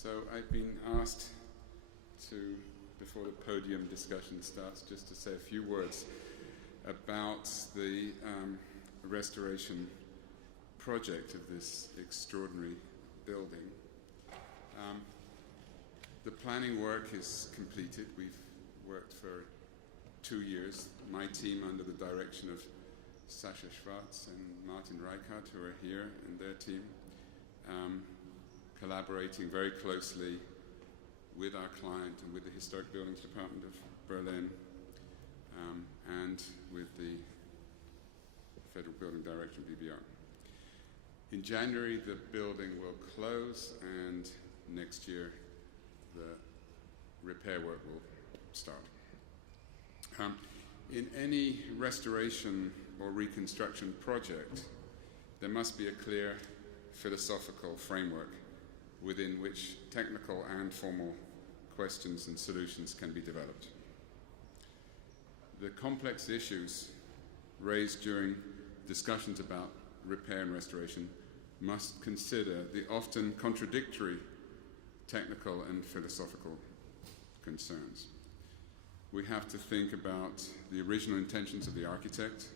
So I've been asked to, before the podium discussion starts, just to say a few words about the restoration project of this extraordinary building. The planning work is completed. We've worked for 2 years. My team, under the direction of Sascha Schwarz and Martin Reichhardt, who are here, and their team, collaborating very closely with our client and with the Historic Buildings Department of Berlin, and with the Federal Building Direction, BBR. In January, the building will close, and next year, the repair work will start. In any restoration or reconstruction project, there must be a clear philosophical framework within which technical and formal questions and solutions can be developed. The complex issues raised during discussions about repair and restoration must consider the often contradictory technical and philosophical concerns. We have to think about the original intentions of the architect,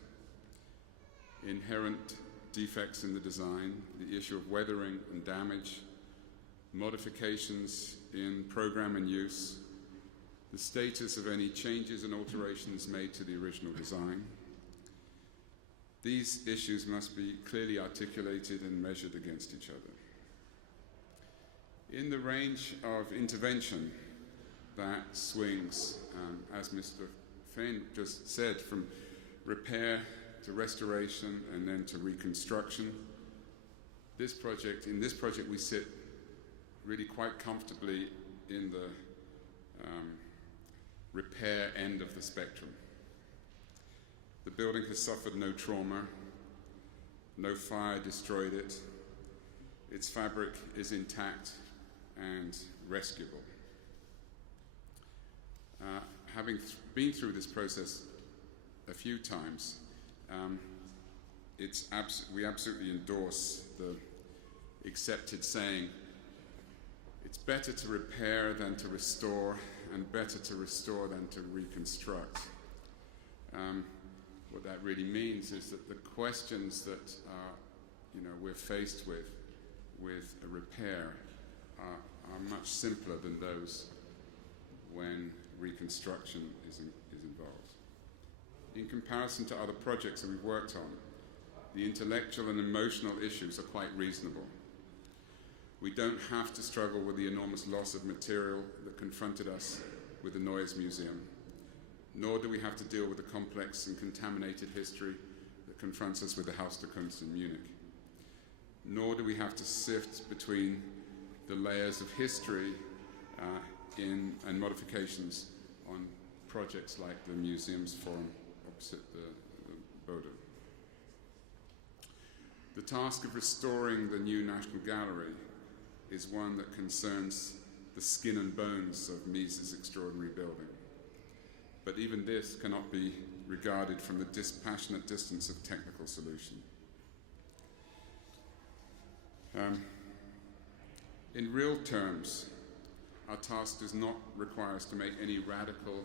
inherent defects in the design, the issue of weathering and damage, modifications in program and use, the status of any changes and alterations made to the original design. These issues must be clearly articulated and measured against each other. In the range of intervention that swings, as Mr. Fein just said, from repair to restoration and then to reconstruction, in this project we sit really quite comfortably in the repair end of the spectrum. The building has suffered no trauma, no fire destroyed it, its fabric is intact and rescuable. Having been through this process a few times, we absolutely endorse the accepted saying, it's better to repair than to restore, and better to restore than to reconstruct. What that really means is that the questions that we're faced with a repair are much simpler than those when reconstruction is involved. In comparison to other projects that we've worked on, the intellectual and emotional issues are quite reasonable. We don't have to struggle with the enormous loss of material that confronted us with the Neue Museum, nor do we have to deal with the complex and contaminated history that confronts us with the Haus der Kunst in Munich, nor do we have to sift between the layers of history and modifications on projects like the Museum's Forum opposite the Bode. The task of restoring the Neue Nationalgalerie is one that concerns the skin and bones of Mies's extraordinary building. But even this cannot be regarded from the dispassionate distance of technical solution. In real terms, our task does not require us to make any radical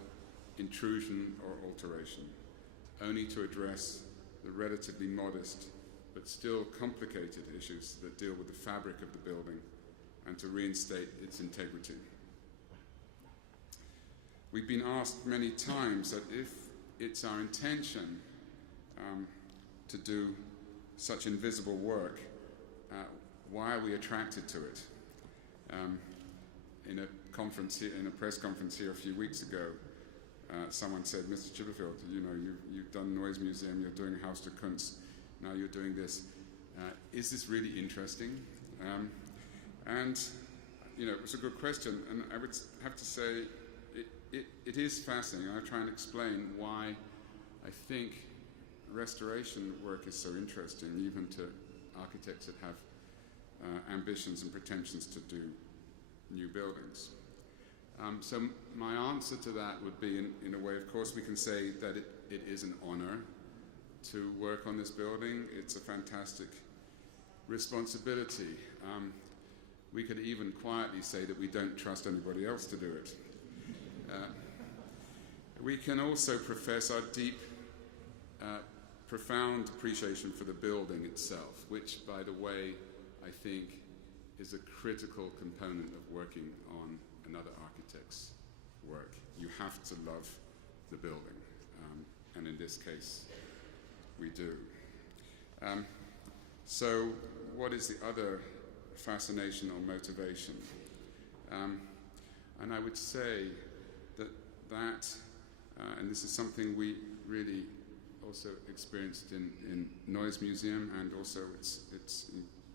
intrusion or alteration, only to address the relatively modest but still complicated issues that deal with the fabric of the building and to reinstate its integrity. We've been asked many times that if it's our intention to do such invisible work, why are we attracted to it? In a press conference here a few weeks ago, someone said, Mr. Chipperfield, you've done Neues Museum, you're doing Haus der Kunst, now you're doing this. Is this really interesting? And it was a good question, and I would have to say it is fascinating. I'll try and explain why I think restoration work is so interesting, even to architects that have ambitions and pretensions to do new buildings. So my answer to that would be, in a way, of course, we can say that it is an honor to work on this building. It's a fantastic responsibility. We could even quietly say that we don't trust anybody else to do it. We can also profess our deep, profound appreciation for the building itself, which, by the way, I think is a critical component of working on another architect's work. You have to love the building, and in this case, we do. So what is the other fascination or motivation? And I would say that and this is something we really also experienced in Neues Museum, and also it's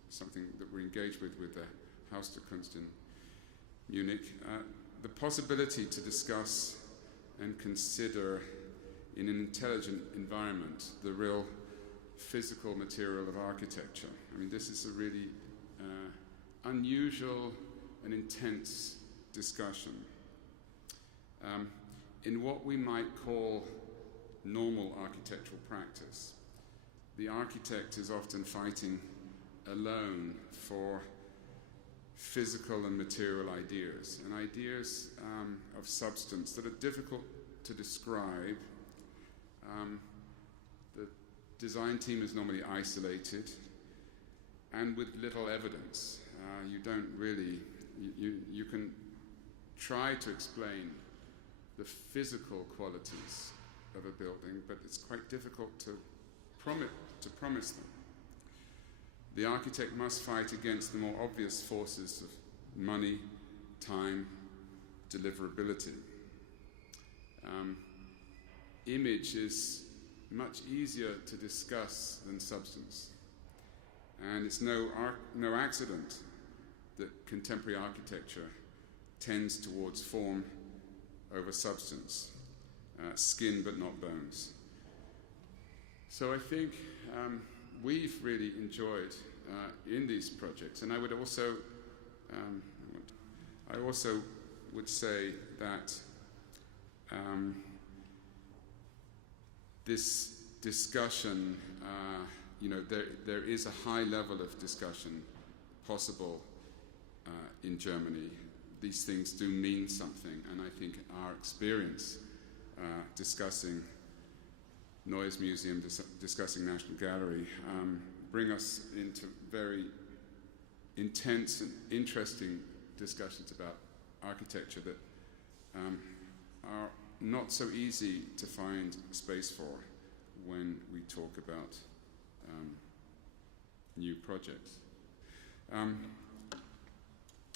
something that we're engaged with the Haus der Kunst in Munich, the possibility to discuss and consider in an intelligent environment the real physical material of architecture. I mean, this is a really unusual and intense discussion. In what we might call normal architectural practice, the architect is often fighting alone for physical and material ideas, and ideas of substance that are difficult to describe. The design team is normally isolated and with little evidence. You don't really, you can try to explain the physical qualities of a building, but it's quite difficult to promise them. The architect must fight against the more obvious forces of money, time, deliverability. Image is much easier to discuss than substance, and it's no accident that contemporary architecture tends towards form over substance, skin but not bones. So I think we've really enjoyed in these projects, and I would also would say that this discussion, there is a high level of discussion possible in Germany. These things do mean something, and I think our experience discussing Neues Museum, discussing National Gallery, bring us into very intense and interesting discussions about architecture that are not so easy to find space for when we talk about new projects.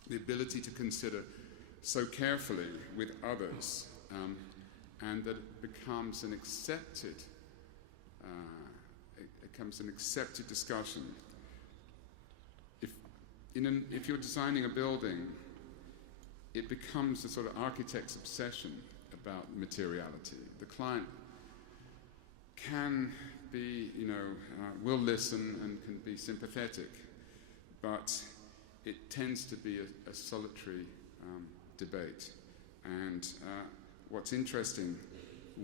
The ability to consider so carefully with others, and that it becomes an accepted discussion. If you're designing a building, it becomes a sort of architect's obsession about materiality. The client can be, will listen and can be sympathetic, but it tends to be a solitary debate. And what's interesting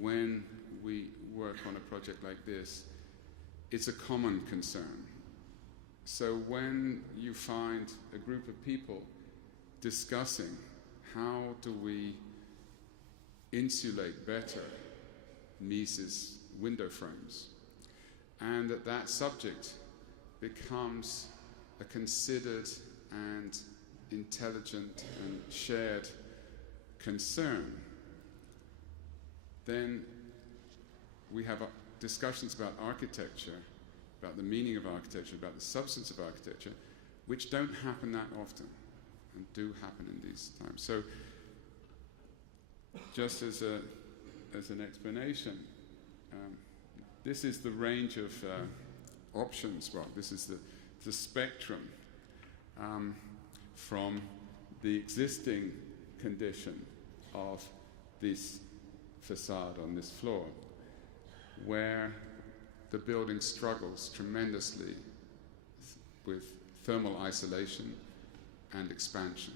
when we work on a project like this, it's a common concern. So when you find a group of people discussing how do we insulate better Mies's window frames, and that subject becomes a considered and intelligent and shared concern, then we have discussions about architecture, about the meaning of architecture, about the substance of architecture, which don't happen that often and do happen in these times. So just as an explanation, this is the range of options. Well, this is the spectrum from the existing condition of this facade on this floor, where the building struggles tremendously with thermal isolation and expansion.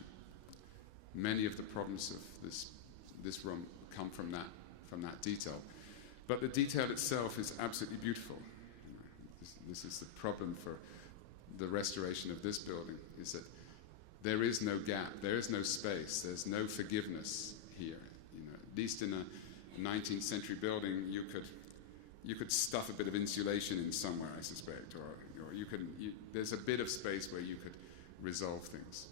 Many of the problems of this room come from that detail. But the detail itself is absolutely beautiful. This is the problem for the restoration of this building, is that there is no gap, there is no space, there's no forgiveness here. At least in a 19th century building, you could stuff a bit of insulation in somewhere, I suspect, or there's a bit of space where you could resolve things.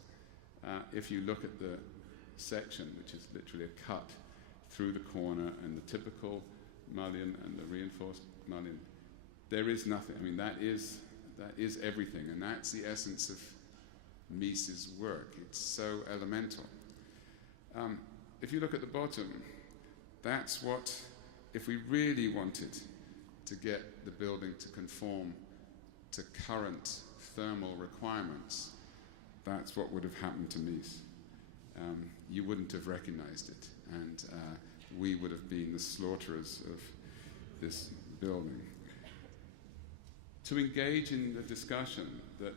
If you look at the section, which is literally a cut through the corner, and the typical mullion and the reinforced mullion, there is nothing. I mean, that is everything, and that's the essence of Mies's work. It's so elemental. If you look at the bottom, that's what, if we really wanted to get the building to conform to current thermal requirements, that's what would have happened to Mies. You wouldn't have recognized it, and we would have been the slaughterers of this building. To engage in the discussion that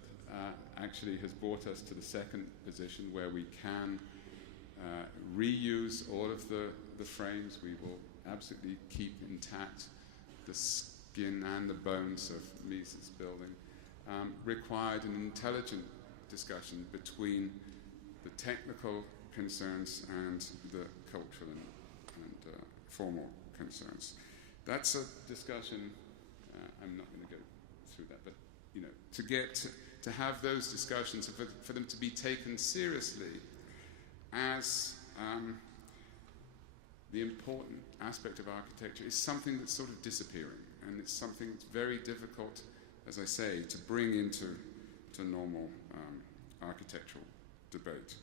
actually has brought us to the second position, where we can reuse all of the frames. We will absolutely keep intact the skin and the bones of Mies's building, required an intelligent discussion between the technical concerns and the cultural and formal concerns. That's a discussion. I'm not going to go through that, but to have those discussions, for them to be taken seriously as the important aspect of architecture, is something that's sort of disappearing, and it's something that's very difficult, as I say, to bring into normal architectural debate.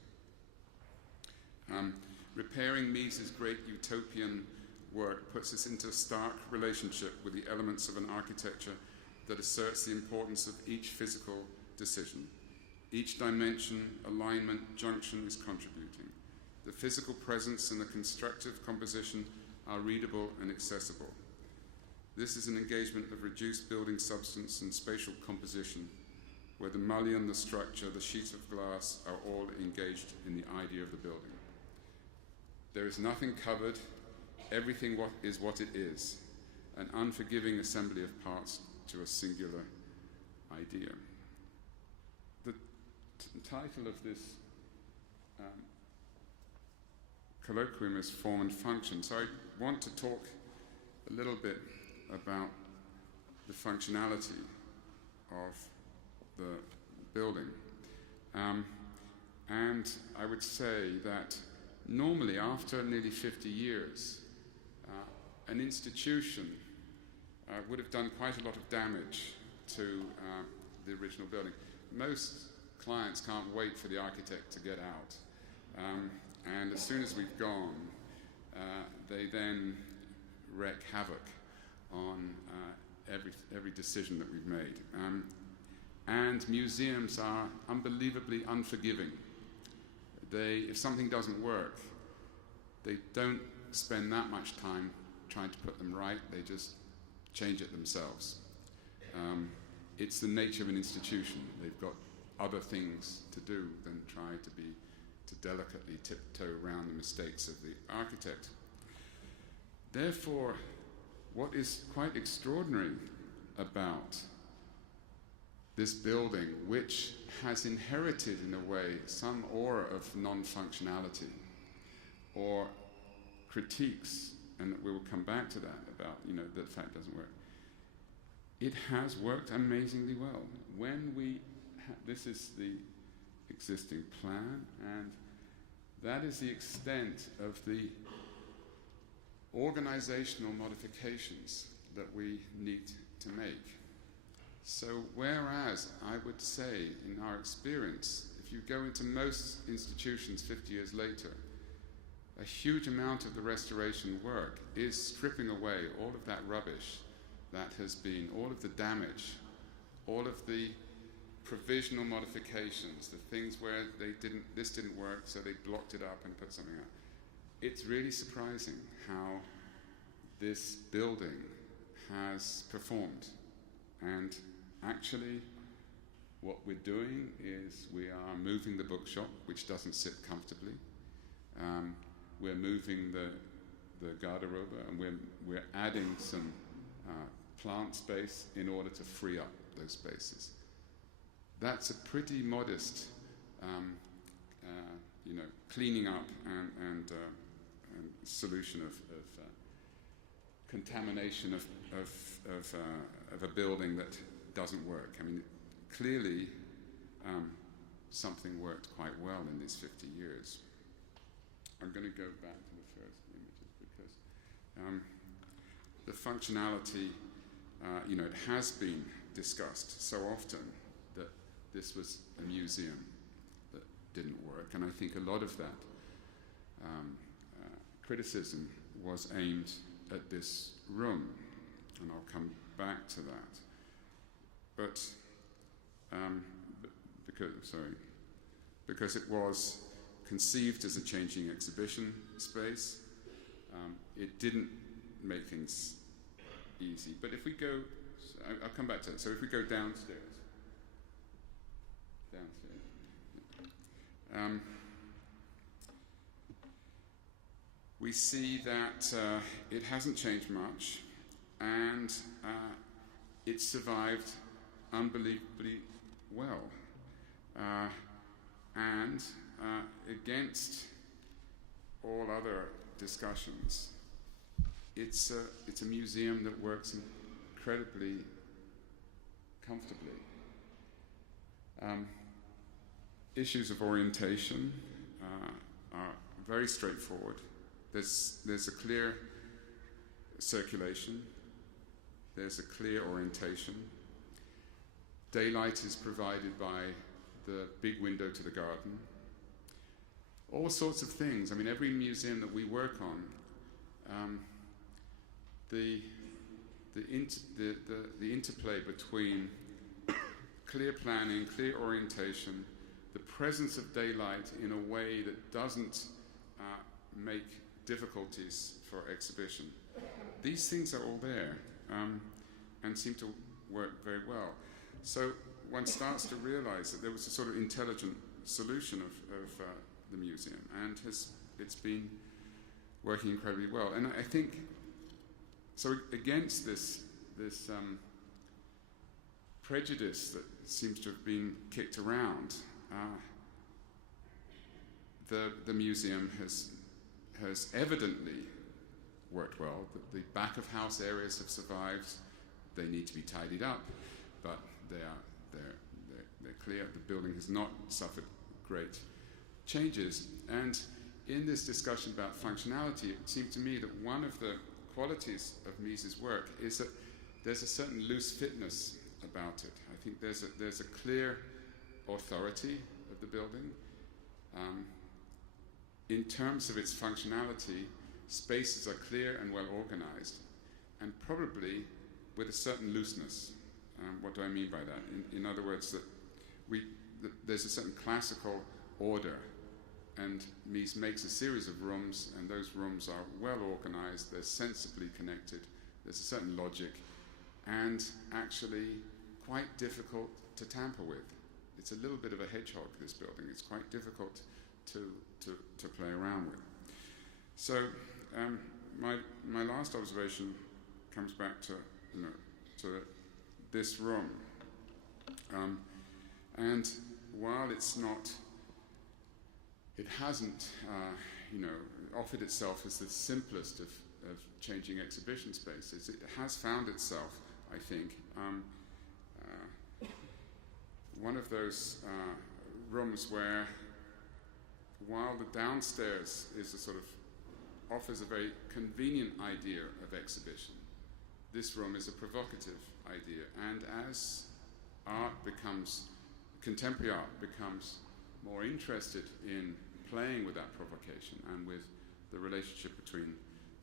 Repairing Mies's great utopian work puts us into a stark relationship with the elements of an architecture that asserts the importance of each physical decision. Each dimension, alignment, junction is contributing. The physical presence and the constructive composition are readable and accessible. This is an engagement of reduced building substance and spatial composition, where the mullion, the structure, the sheet of glass are all engaged in the idea of the building. There is nothing covered, everything is what it is, an unforgiving assembly of parts to a singular idea. The title of this colloquium is Form and Function, so I want to talk a little bit about the functionality of the building. And I would say that normally, after nearly 50 years, an institution would have done quite a lot of damage to the original building. Most clients can't wait for the architect to get out. And as soon as we've gone, they then wreak havoc on every decision that we've made. And museums are unbelievably unforgiving. If something doesn't work, they don't spend that much time trying to put them right, they just change it themselves. It's the nature of an institution. They've got other things to do than try to delicately tiptoe around the mistakes of the architect. Therefore, what is quite extraordinary about this building, which has inherited in a way some aura of non-functionality or critiques, and we will come back to that about that fact doesn't work. It has worked amazingly well. This is the existing plan, and that is the extent of the organizational modifications that we need to make. So whereas I would say, in our experience, if you go into most institutions 50 years later, a huge amount of the restoration work is stripping away all of that rubbish that has been, all of the damage, all of the provisional modifications, the things where this didn't work, so they blocked it up and put something out. It's really surprising how this building has performed. And actually, what we're doing is we are moving the bookshop, which doesn't sit comfortably. We're moving the garderobe, and we're adding some plant space in order to free up those spaces. That's a pretty modest cleaning up and solution of contamination of a building that doesn't work. I mean, clearly something worked quite well in these 50 years. I'm going to go back to the first images because the functionality, it has been discussed so often that this was a museum that didn't work, and I think a lot of that criticism was aimed at this room, and I'll come back to that. But because it was conceived as a changing exhibition space, it didn't make things easy. But if we go, I'll come back to it. So if we go downstairs, we see that it hasn't changed much, and it survived unbelievably well. And against all other discussions, it's a museum that works incredibly comfortably. Issues of orientation are very straightforward. There's a clear circulation. There's a clear orientation. Daylight is provided by the big window to the garden. All sorts of things. I mean, every museum that we work on, the interplay between clear planning, clear orientation, the presence of daylight in a way that doesn't make difficulties for exhibition. These things are all there and seem to work very well. So one starts to realize that there was a sort of intelligent solution of the museum, and it's been working incredibly well. And I think, so against this prejudice that seems to have been kicked around, the museum has evidently worked well. The back of house areas have survived. They need to be tidied up, but they're clear. The building has not suffered great changes. And in this discussion about functionality, it seemed to me that one of the qualities of Mies's work is that there's a certain loose fitness about it. I think there's a clear authority of the building. In terms of its functionality, spaces are clear and well organized, and probably with a certain looseness. What do I mean by that? In other words, that there's a certain classical order, and Mies makes a series of rooms, and those rooms are well organized, they're sensibly connected, there's a certain logic, and actually quite difficult to tamper with. It's a little bit of a hedgehog, this building. It's quite difficult to play around with. So my last observation comes back to this room, and while it hasn't offered itself as the simplest of changing exhibition spaces, it has found itself, I think, one of those rooms where, while the downstairs offers a very convenient idea of exhibition, this room is a provocative idea. And as contemporary art becomes more interested in playing with that provocation and with the relationship between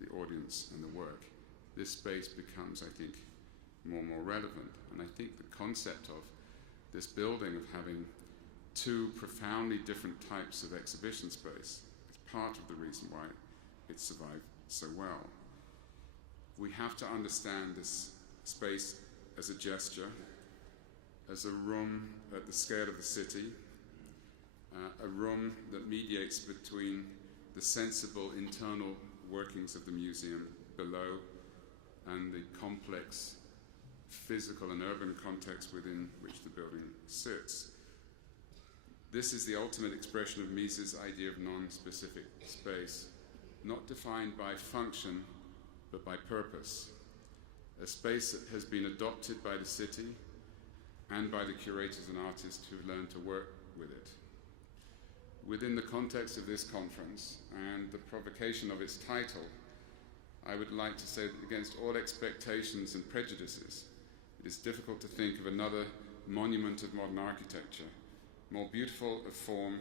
the audience and the work, this space becomes, I think, more and more relevant. And I think the concept of this building of having two profoundly different types of exhibition space is part of the reason why it survived so well. We have to understand this space as a gesture, as a room at the scale of the city, a room that mediates between the sensible internal workings of the museum below and the complex physical and urban context within which the building sits. This is the ultimate expression of Mies's idea of non-specific space, not defined by function, but by purpose. A space that has been adopted by the city and by the curators and artists who've learned to work with it. Within the context of this conference and the provocation of its title, I would like to say that against all expectations and prejudices, it is difficult to think of another monument of modern architecture, more beautiful of form,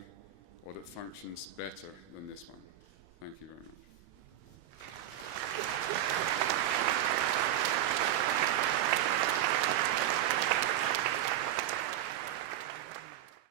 or that functions better than this one. Thank you very much.